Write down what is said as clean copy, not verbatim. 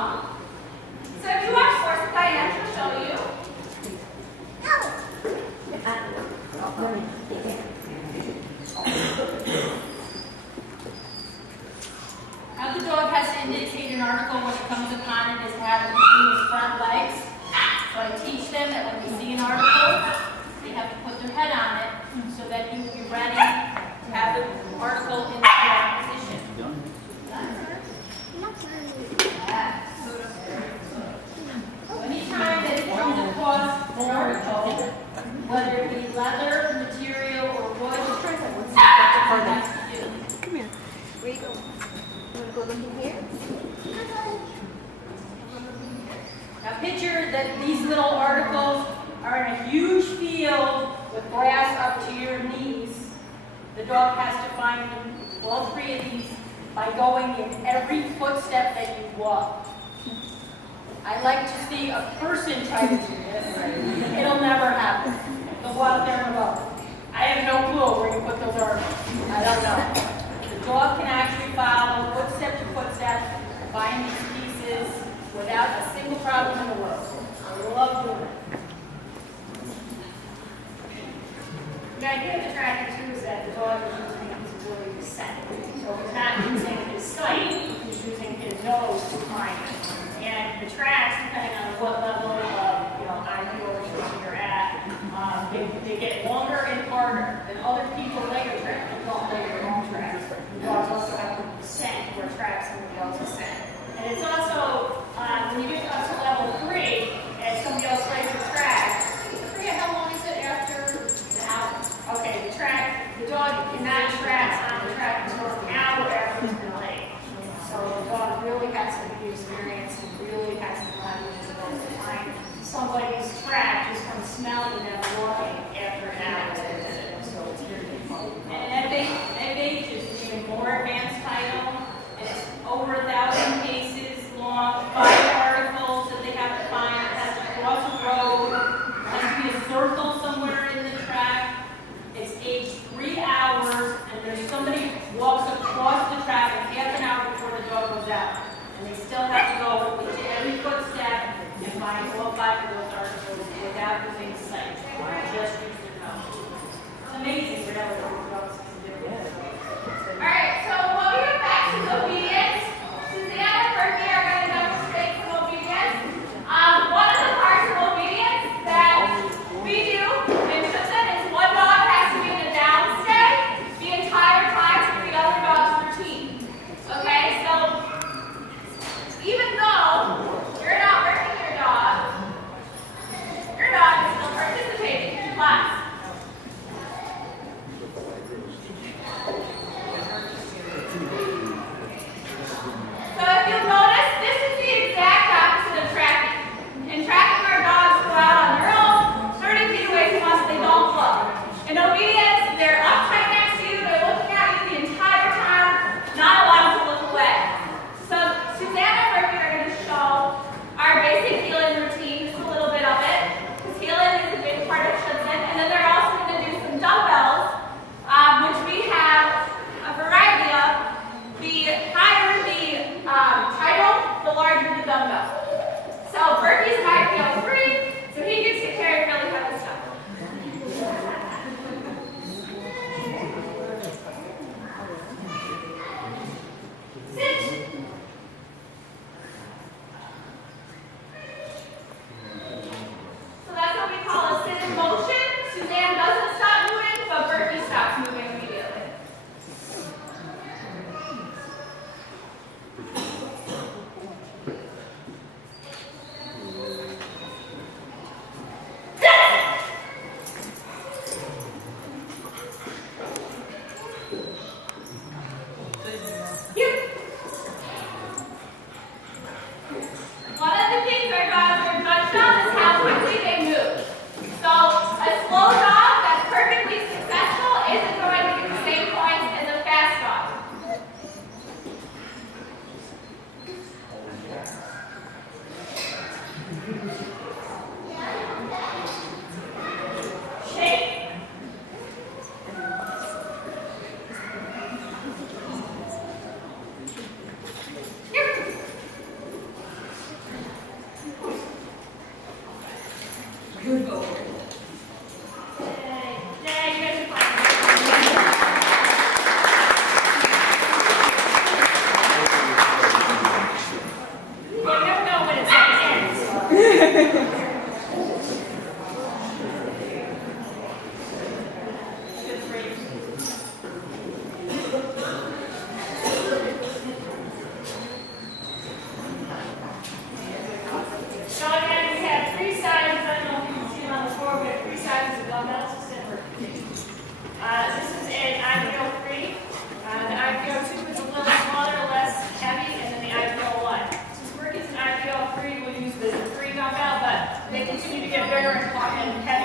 along. So if you watch sports, Dianne will show you. How the dog has to indicate an article when it comes upon it is to have it between his front legs. So I teach them that when they see an article, they have to put their head on it so that you will be ready to have the article in the correct position. So anytime that it comes across an article, whether it be leather, material, or wood, what's that you have to do? Come here. Where you go? You want to go looking here? Now picture that these little articles are in a huge field with grass up to your knees. The dog has to find all three of these by going in every footstep that you walk. I like to see a person try to do this. It'll never happen. They'll go out there and go, I have no clue where you put those articles. I don't know. The dog can actually follow footstep to footstep, find these pieces without a single problem in the world. I love doing it. The idea of the tracker too is that the dog is using his ability to scent. So he's not using his sight, he's using his nose to find it. And the tracks, depending on what level of IQ or something you're at, they get longer and harder than other people lay your track. You don't lay your own tracks. Dogs also have to scent where tracks somebody else's scent. And it's also, when you get up to level 3, and somebody else lays your track, I forget how long is it after an hour? Okay, the dog cannot track on the track until an hour after it's been laid. So the dog really has to be experienced and really has to learn to find somebody's track just from smelling them walking after an hour. So it's very difficult. And FH is an even more advanced title. And it's over 1,000 paces long, 5 articles that they have to find. It has to cross a road. It has to be a circle somewhere in the track. It's aged 3 hours, and there's somebody who walks across the track in half an hour before the dog goes out. And they still have to go into every footstep and find all 5 of those articles without using sight. Just use their nose. Good boy. Yay, you guys are fine. You never know when it's going to end, so. So again, we have three sizes. I don't know if you can see them on the floor. We have three sizes of dumbbells. This is an IPO 3. The IPO 2 is a little smaller, less heavy, and then the IPO 1. Since we're using IPO 3, we'll use the 3 dumbbell, but they continue to get bigger and heavier